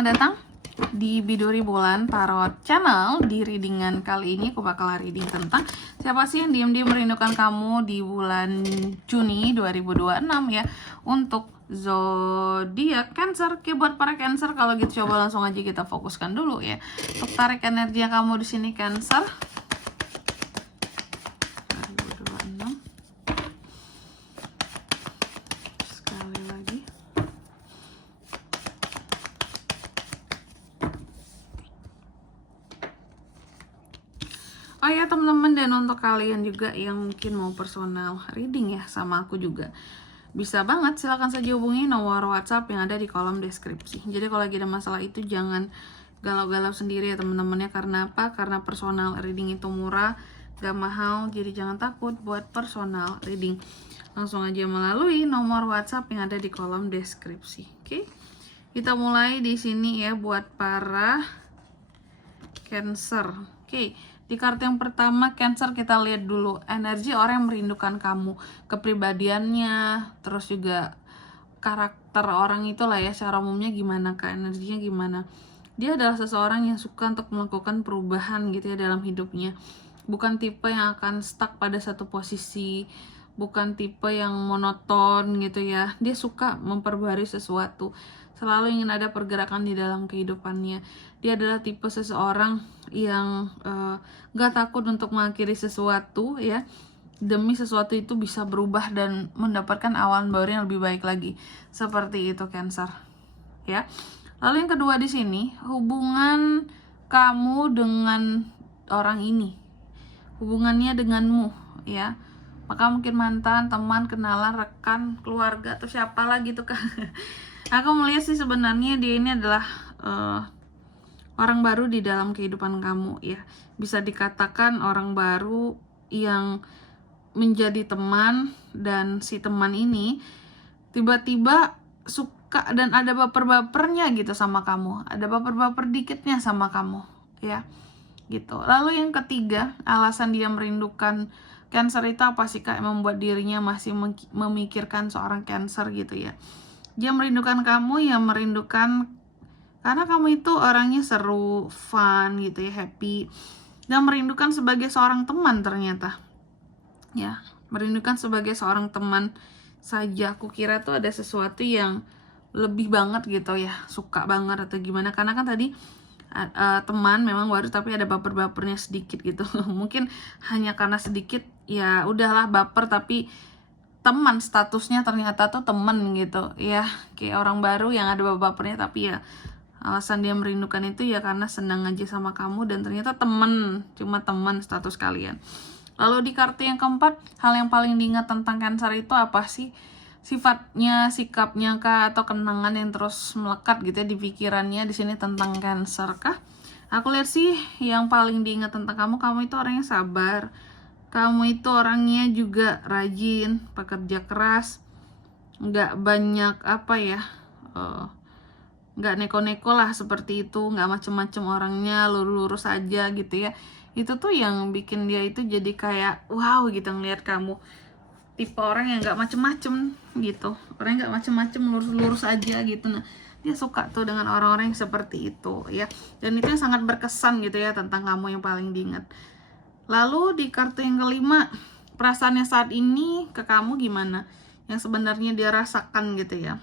selamat datang di Biduri Bulan Tarot Channel. Di readingan kali ini aku bakal reading tentang siapa sih yang diam-diam merindukan kamu di bulan Juni 2026 ya, untuk zodiak Cancer. Oke, buat para Cancer, kalau gitu coba langsung aja kita fokuskan dulu ya. Untuk tarik energi kamu di sini Cancer. 2026. Sekali lagi. Oh ya teman-teman, dan untuk kalian juga yang mungkin mau personal reading ya sama aku juga, bisa banget, silahkan saja hubungi nomor WhatsApp yang ada di kolom deskripsi. Jadi kalau lagi ada masalah itu jangan galau-galau sendiri ya teman-temannya. Karena apa? Karena personal reading itu murah, gak mahal, jadi jangan takut buat personal reading. Langsung aja melalui nomor WhatsApp yang ada di kolom deskripsi. Oke, kita mulai di sini ya buat para Cancer. Oke, di kartu yang pertama Cancer, kita lihat dulu energi orang yang merindukan kamu, kepribadiannya, terus juga karakter orang itulah ya, secara umumnya gimana kak, energinya gimana. Dia adalah seseorang yang suka untuk melakukan perubahan gitu ya dalam hidupnya. Bukan tipe yang akan stuck pada satu posisi, bukan tipe yang monoton gitu ya. Dia suka memperbarui sesuatu, selalu ingin ada pergerakan di dalam kehidupannya. Dia adalah tipe seseorang yang gak takut untuk mengakhiri sesuatu ya, demi sesuatu itu bisa berubah dan mendapatkan awan baru yang lebih baik lagi. Seperti itu Cancer ya. Lalu yang kedua di sini, hubungan kamu dengan orang ini, hubungannya denganmu ya. Maka mungkin mantan, teman, kenalan, rekan, keluarga, atau siapa lagi tuh kan. Aku melihat sih sebenarnya dia ini adalah orang baru di dalam kehidupan kamu ya. Bisa dikatakan orang baru yang menjadi teman, dan si teman ini tiba-tiba suka dan ada baper-bapernya gitu sama kamu. Ada baper-baper dikitnya sama kamu ya. Gitu. Lalu yang ketiga, alasan dia merindukan Cancer itu apa sih kak, yang membuat dirinya masih memikirkan seorang Cancer gitu ya. Dia merindukan kamu, ya merindukan karena kamu itu orangnya seru, fun gitu ya, happy, dan merindukan sebagai seorang teman ternyata ya, merindukan sebagai seorang teman saja. Aku kira tuh ada sesuatu yang lebih banget gitu ya, suka banget atau gimana, karena kan tadi teman memang baru tapi ada baper-bapernya sedikit gitu. Mungkin hanya karena sedikit ya udahlah baper, tapi teman statusnya ternyata tuh teman gitu ya, kayak orang baru yang ada bapernya, tapi ya alasan dia merindukan itu ya karena senang aja sama kamu, dan ternyata teman, cuma teman status kalian. Lalu di kartu yang keempat, hal yang paling diingat tentang Cancer itu apa sih? Sifatnya, sikapnya kah, atau kenangan yang terus melekat gitu ya di pikirannya di sini tentang Cancer kah? Aku lihat sih yang paling diingat tentang kamu itu orangnya sabar. Kamu itu orangnya juga rajin, pekerja keras, nggak banyak apa ya, nggak neko-neko lah seperti itu, nggak macem-macem orangnya, lurus-lurus aja gitu ya. Itu tuh yang bikin dia itu jadi kayak wow gitu ngeliat kamu, tipe orang yang nggak macem-macem gitu, orang nggak macem-macem, lurus-lurus aja gitu. Nah dia suka tuh dengan orang-orang yang seperti itu ya, dan itu yang sangat berkesan gitu ya tentang kamu yang paling diingat. Lalu di kartu yang kelima, perasaannya saat ini ke kamu gimana, yang sebenarnya dia rasakan gitu ya.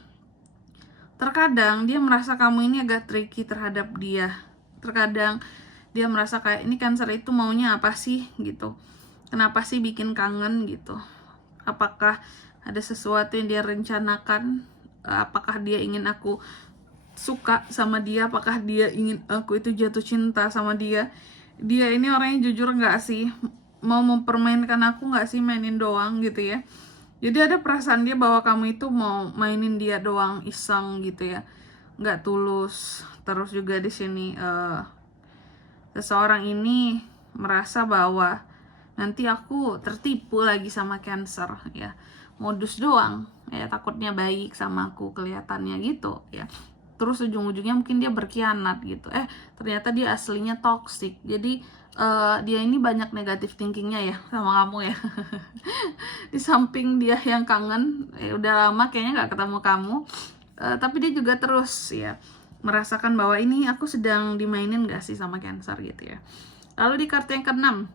Terkadang dia merasa kamu ini agak tricky terhadap dia. Terkadang dia merasa kayak ini Cancer itu maunya apa sih gitu. Kenapa sih bikin kangen gitu. Apakah ada sesuatu yang dia rencanakan? Apakah dia ingin aku suka sama dia? Apakah dia ingin aku itu jatuh cinta sama dia? Dia ini orangnya jujur gak sih? Mau mempermainkan aku gak sih, mainin doang gitu ya. Jadi ada perasaan dia bahwa kamu itu mau mainin dia doang, iseng gitu ya, nggak tulus. Terus juga di sini seseorang ini merasa bahwa nanti aku tertipu lagi sama Cancer ya, modus doang ya, takutnya baik sama aku kelihatannya gitu ya. Terus ujung-ujungnya mungkin dia berkhianat gitu. Ternyata dia aslinya toxic. Jadi dia ini banyak negatif thinkingnya ya sama kamu ya. Di samping dia yang kangen, udah lama kayaknya nggak ketemu kamu, tapi dia juga terus ya merasakan bahwa ini aku sedang dimainin gak sih sama Cancer gitu ya. Lalu di kartu yang ke-6,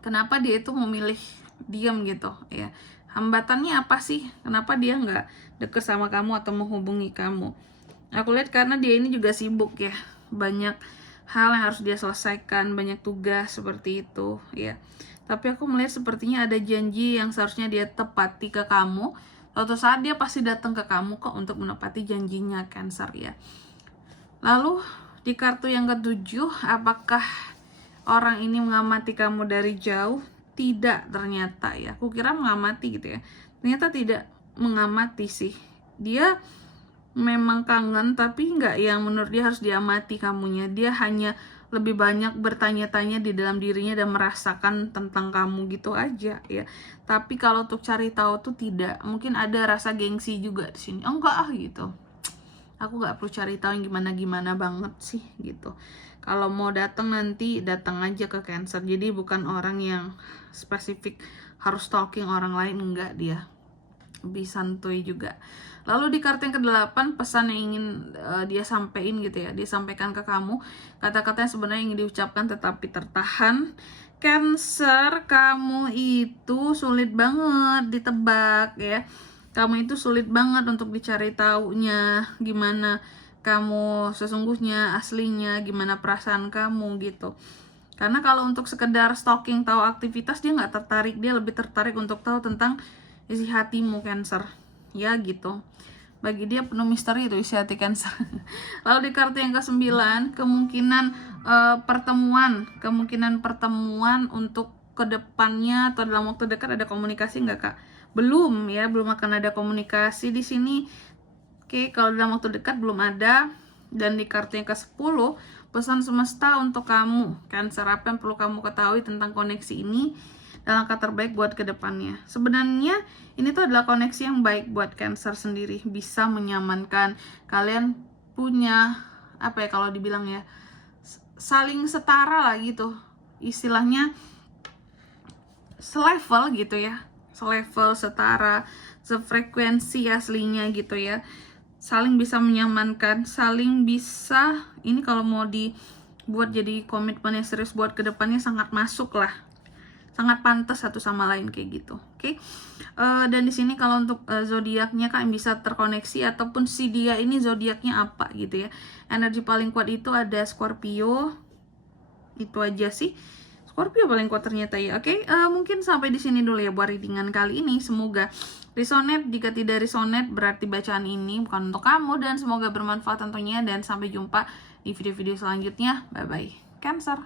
kenapa dia itu memilih diam gitu ya, hambatannya apa sih, kenapa dia nggak deket sama kamu atau menghubungi kamu? Aku lihat karena dia ini juga sibuk ya, banyak hal yang harus dia selesaikan, banyak tugas seperti itu ya. Tapi aku melihat sepertinya ada janji yang seharusnya dia tepati ke kamu. Suatu saat dia pasti datang ke kamu kok untuk menepati janjinya, Cancer ya. Lalu di kartu yang ke-7, apakah orang ini mengamati kamu dari jauh? Tidak, ternyata ya. Aku kira mengamati gitu ya. Ternyata tidak mengamati sih. Dia memang kangen, tapi nggak yang menurut dia harus diamati kamunya. Dia hanya lebih banyak bertanya-tanya di dalam dirinya dan merasakan tentang kamu gitu aja ya. Tapi kalau untuk cari tahu tuh tidak. Mungkin ada rasa gengsi juga di sini. Oh, enggak gitu. Aku gak perlu cari tahu yang gimana-gimana banget sih gitu. Kalau mau datang nanti datang aja ke Cancer. Jadi bukan orang yang spesifik harus stalking orang lain, enggak, dia lebih santuy juga. Lalu di kartu yang ke-8, pesan yang ingin dia sampaikan gitu ya, dia sampaikan ke kamu, kata-kata yang sebenarnya ingin diucapkan tetapi tertahan. Cancer, kamu itu sulit banget ditebak ya. Kamu itu sulit banget untuk dicari taunya, gimana kamu sesungguhnya, aslinya, gimana perasaan kamu gitu. Karena kalau untuk sekedar stalking, tahu aktivitas, dia nggak tertarik. Dia lebih tertarik untuk tahu tentang isi hatimu, Cancer. Ya gitu. Bagi dia penuh misteri itu isi hati Cancer. Lalu di kartu yang ke-9, kemungkinan pertemuan untuk kedepannya atau dalam waktu dekat ada komunikasi nggak, Kak? Belum ya, belum akan ada komunikasi di sini. Oke, kalau dalam waktu dekat belum ada. Dan di kartu yang ke-10, pesan semesta untuk kamu, Cancer, apa yang perlu kamu ketahui tentang koneksi ini dan langkah terbaik buat kedepannya. Sebenarnya ini tuh adalah koneksi yang baik buat Cancer sendiri, bisa menyamankan kalian punya apa ya kalau dibilang ya, saling setara lah gitu, istilahnya selevel gitu ya, selevel, setara, sefrekuensi aslinya gitu ya, saling bisa menyamankan, saling bisa, ini kalau mau dibuat jadi komitmen yang serius buat kedepannya sangat masuk lah, sangat pantas satu sama lain kayak gitu. Oke. Dan di sini kalau untuk zodiaknya kalian bisa terkoneksi ataupun si dia ini zodiaknya apa gitu ya. Energi paling kuat itu ada Scorpio. Itu aja sih. Scorpio paling kuat ternyata ya. Oke, mungkin sampai di sini dulu ya buat readingan kali ini. Semoga resonate. Jika tidak resonate berarti bacaan ini bukan untuk kamu, dan semoga bermanfaat tentunya, dan sampai jumpa di video-video selanjutnya. Bye bye. Cancer.